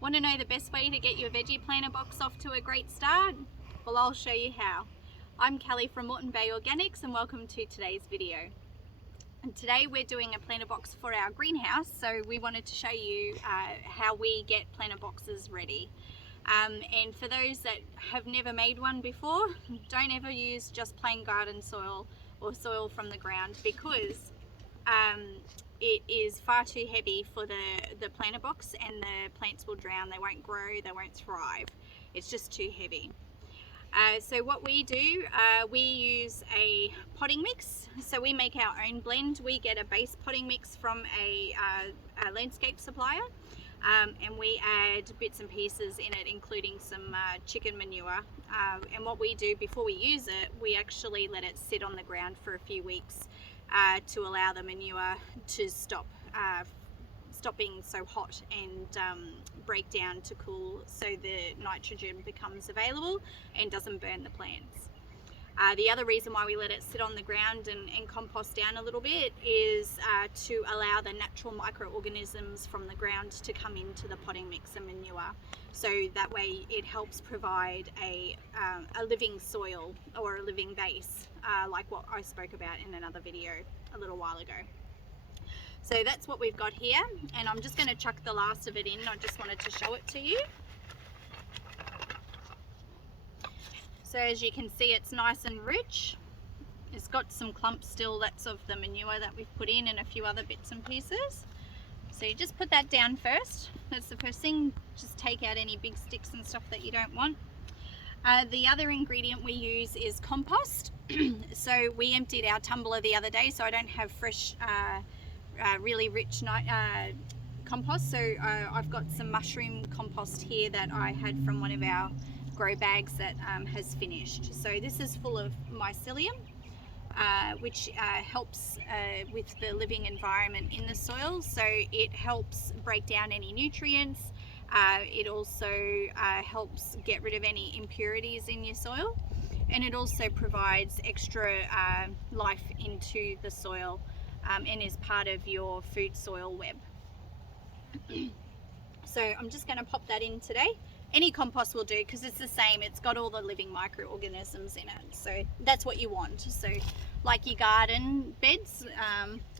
Want to know the best way to get your veggie planter box off to a great start? Well, I'll show you how. I'm Kelly from Moreton Bay Organics and welcome to today's video. And today we're doing a planter box for our greenhouse, so we wanted to show you how we get planter boxes ready. And for those that have never made one before, don't ever use just plain garden soil or soil from the ground, because it is far too heavy for the planter box and the plants will drown. They won't grow, they won't thrive. It's just too heavy. So what we do, we use a potting mix. So we make our own blend. We get a base potting mix from a landscape supplier, and we add bits and pieces in it, including some chicken manure. And what we do before we use it, we actually let it sit on the ground for a few weeks to allow the manure to stop being so hot and break down to cool, so the nitrogen becomes available and doesn't burn the plants. The other reason why we let it sit on the ground and compost down a little bit is to allow the natural microorganisms from the ground to come into the potting mix and manure. So that way it helps provide a living soil or a living base, like what I spoke about in another video a little while ago. So that's what we've got here, and I'm just going to chuck the last of it in. I just wanted to show it to you. So as you can see, it's nice and rich. It's got some clumps still, that's of the manure that we've put in, and a few other bits and pieces. So you just put that down first. That's the first thing. Just take out any big sticks and stuff that you don't want. The other ingredient we use is compost. So we emptied our tumbler the other day, so I don't have fresh really rich compost. So I've got some mushroom compost here that I had from one of our grow bags that has finished. So this is full of mycelium, which helps with the living environment in the soil. So it helps break down any nutrients. It also helps get rid of any impurities in your soil, and it also provides extra life into the soil, and is part of your food soil web. So I'm just going to pop that in today. Any compost will do, because it's the same. It's got all the living microorganisms in it. So that's what you want. So like your garden beds,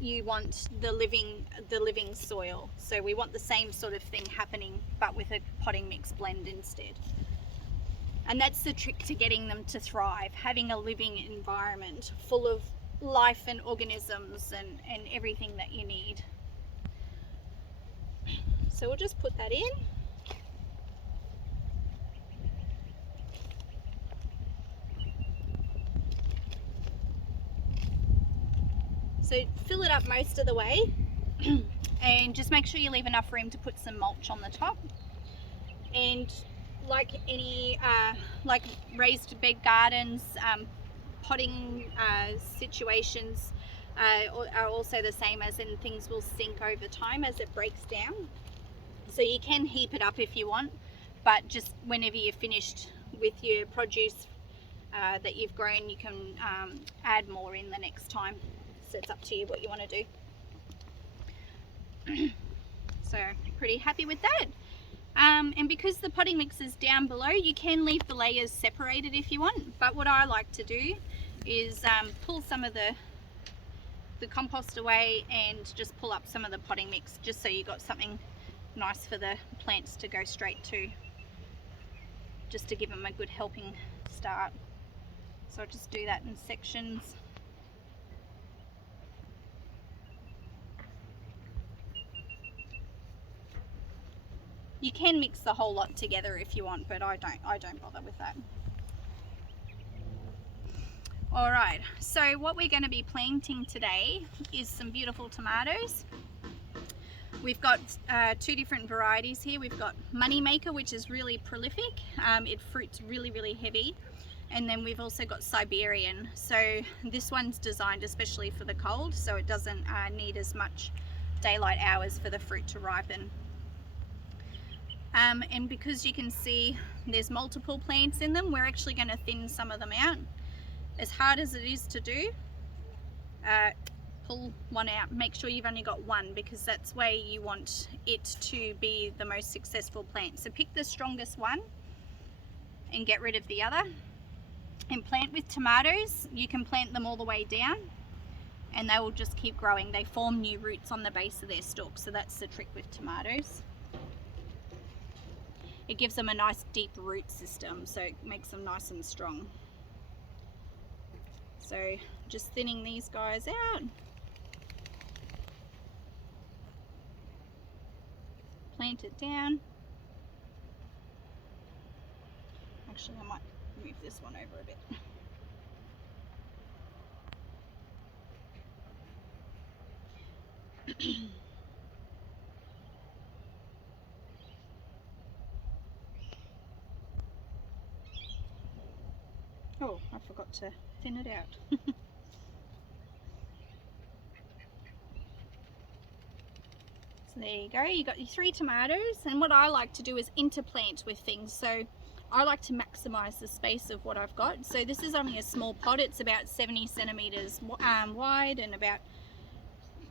you want the living soil. So we want the same sort of thing happening, but with a potting mix blend instead. And that's the trick to getting them to thrive, having a living environment full of life and organisms and everything that you need. So we'll just put that in. So fill it up most of the way and just make sure you leave enough room to put some mulch on the top. And like any like raised bed gardens, potting situations are also the same, as in things will sink over time as it breaks down. So you can heap it up if you want, but just whenever you're finished with your produce that you've grown, you can add more in the next time. So it's up to you what you want to do. So pretty happy with that. And because the potting mix is down below, you can leave the layers separated if you want, but what I like to do is pull some of the compost away and just pull up some of the potting mix, just so you got something nice for the plants to go straight to, just to give them a good helping start. So I'll just do that in sections. You can mix the whole lot together if you want, but I don't bother with that. Alright, so what we're going to be planting today is some beautiful tomatoes. We've got two different varieties here. We've got Moneymaker, which is really prolific. It fruits really heavy. And then we've also got Siberian. So this one's designed especially for the cold, so it doesn't need as much daylight hours for the fruit to ripen. And because you can see there's multiple plants in them, we're actually going to thin some of them out. As hard as it is to do, pull one out. Make sure you've only got one, because that's where you want it to be the most successful plant. So pick the strongest one and get rid of the other. And plant with tomatoes, you can plant them all the way down and they will just keep growing. They form new roots on the base of their stalk, so that's the trick with tomatoes. It gives them a nice deep root system, so it makes them nice and strong. So just thinning these guys out. Plant it down. Actually, I might move this one over a bit. Oh, I forgot to thin it out. So there you go, you got your 3 tomatoes, and what I like to do is interplant with things. So I like to maximize the space of what I've got. So this is only a small pot. It's about 70 centimeters wide and about,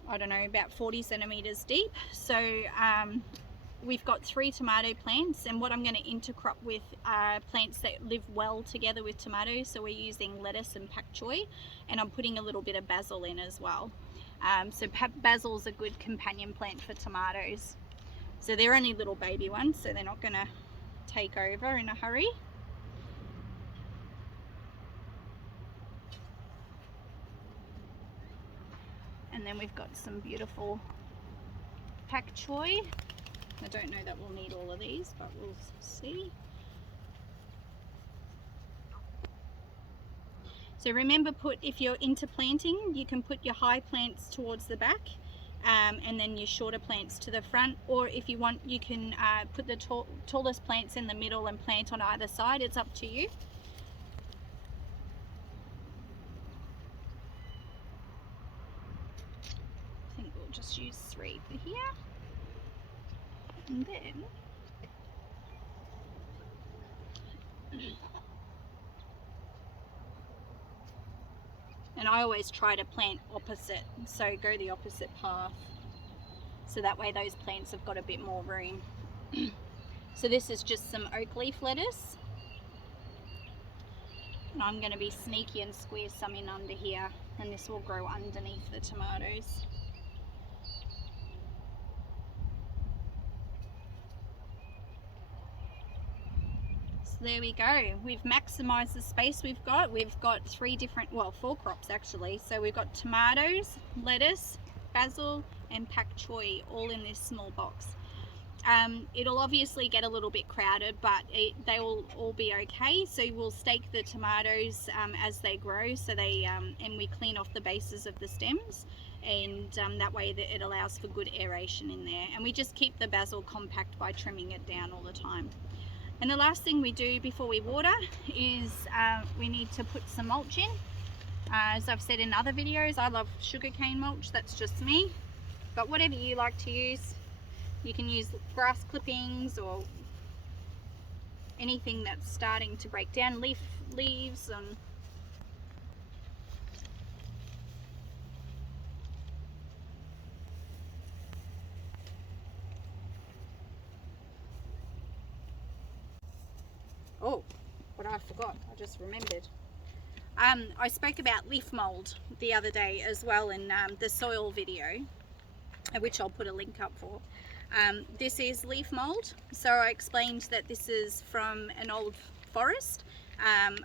I don't know, about 40 centimeters deep. So we've got 3 tomato plants, and what I'm going to intercrop with are plants that live well together with tomatoes. So we're using lettuce and pak choi, and I'm putting a little bit of basil in as well. So basil's a good companion plant for tomatoes. So they're only little baby ones, so they're not going to take over in a hurry. And then we've got some beautiful pak choi. I don't know that we'll need all of these, but we'll see. So remember, if you're interplanting, you can put your high plants towards the back, and then your shorter plants to the front, or if you want, you can put the tallest plants in the middle and plant on either side. It's up to you. I think we'll just use 3 for here. And then I always try to plant opposite, so go the opposite path, so that way those plants have got a bit more room. So this is just some oak leaf lettuce, and I'm going to be sneaky and squeeze some in under here, and this will grow underneath the tomatoes. There we go. We've maximized the space we've got. We've got 4 crops actually. So we've got tomatoes, lettuce, basil and pak choi all in this small box. It'll obviously get a little bit crowded, but they will all be okay. So we'll stake the tomatoes as they grow, so and we clean off the bases of the stems, and that way it allows for good aeration in there. And we just keep the basil compact by trimming it down all the time. And the last thing we do before we water is we need to put some mulch in. As I've said in other videos, I love sugarcane mulch, that's just me. But whatever you like to use, you can use grass clippings or anything that's starting to break down, leaves and oh, what I forgot, I just remembered. I spoke about leaf mold the other day as well in the soil video, which I'll put a link up for. This is leaf mold. So I explained that this is from an old forest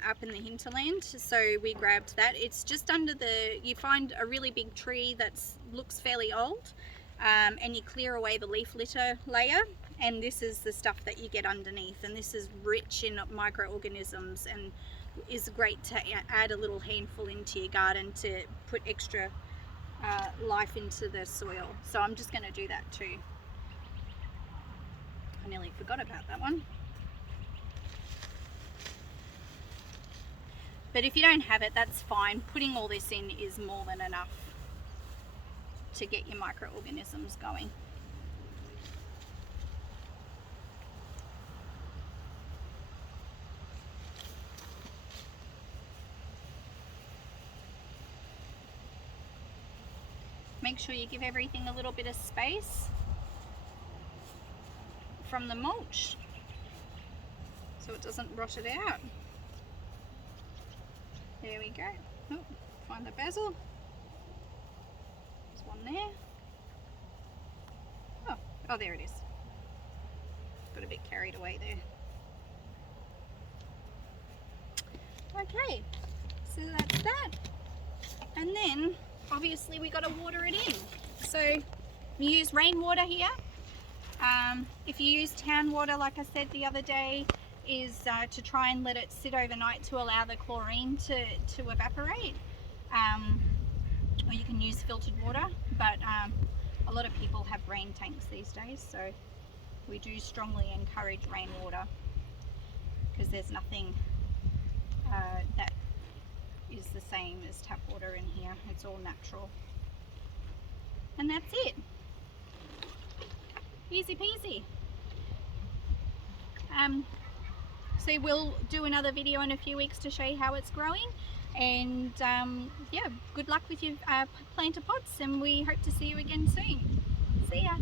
up in the hinterland. So we grabbed that. It's just under you find a really big tree that looks fairly old, and you clear away the leaf litter layer, and this is the stuff that you get underneath, and this is rich in microorganisms and is great to add a little handful into your garden to put extra life into the soil. So I'm just going to do that too. I nearly forgot about that one. But if you don't have it, that's fine. Putting all this in is more than enough to get your microorganisms going. make sure you give everything a little bit of space from the mulch so it doesn't rot it out. There we go. Oh, find the basil. There's one there. Oh, there it is. Got a bit carried away there. Okay, so that's that. And then obviously we got to water it in. So we use rainwater here. If you use town water, like I said the other day, is to try and let it sit overnight to allow the chlorine to evaporate. Or you can use filtered water, but a lot of people have rain tanks these days, so we do strongly encourage rainwater because there's nothing that is the same as tap water in here. It's all natural. And that's it. Easy peasy. So we'll do another video in a few weeks to show you how it's growing. And yeah, good luck with your planter pots, and we hope to see you again soon. See ya.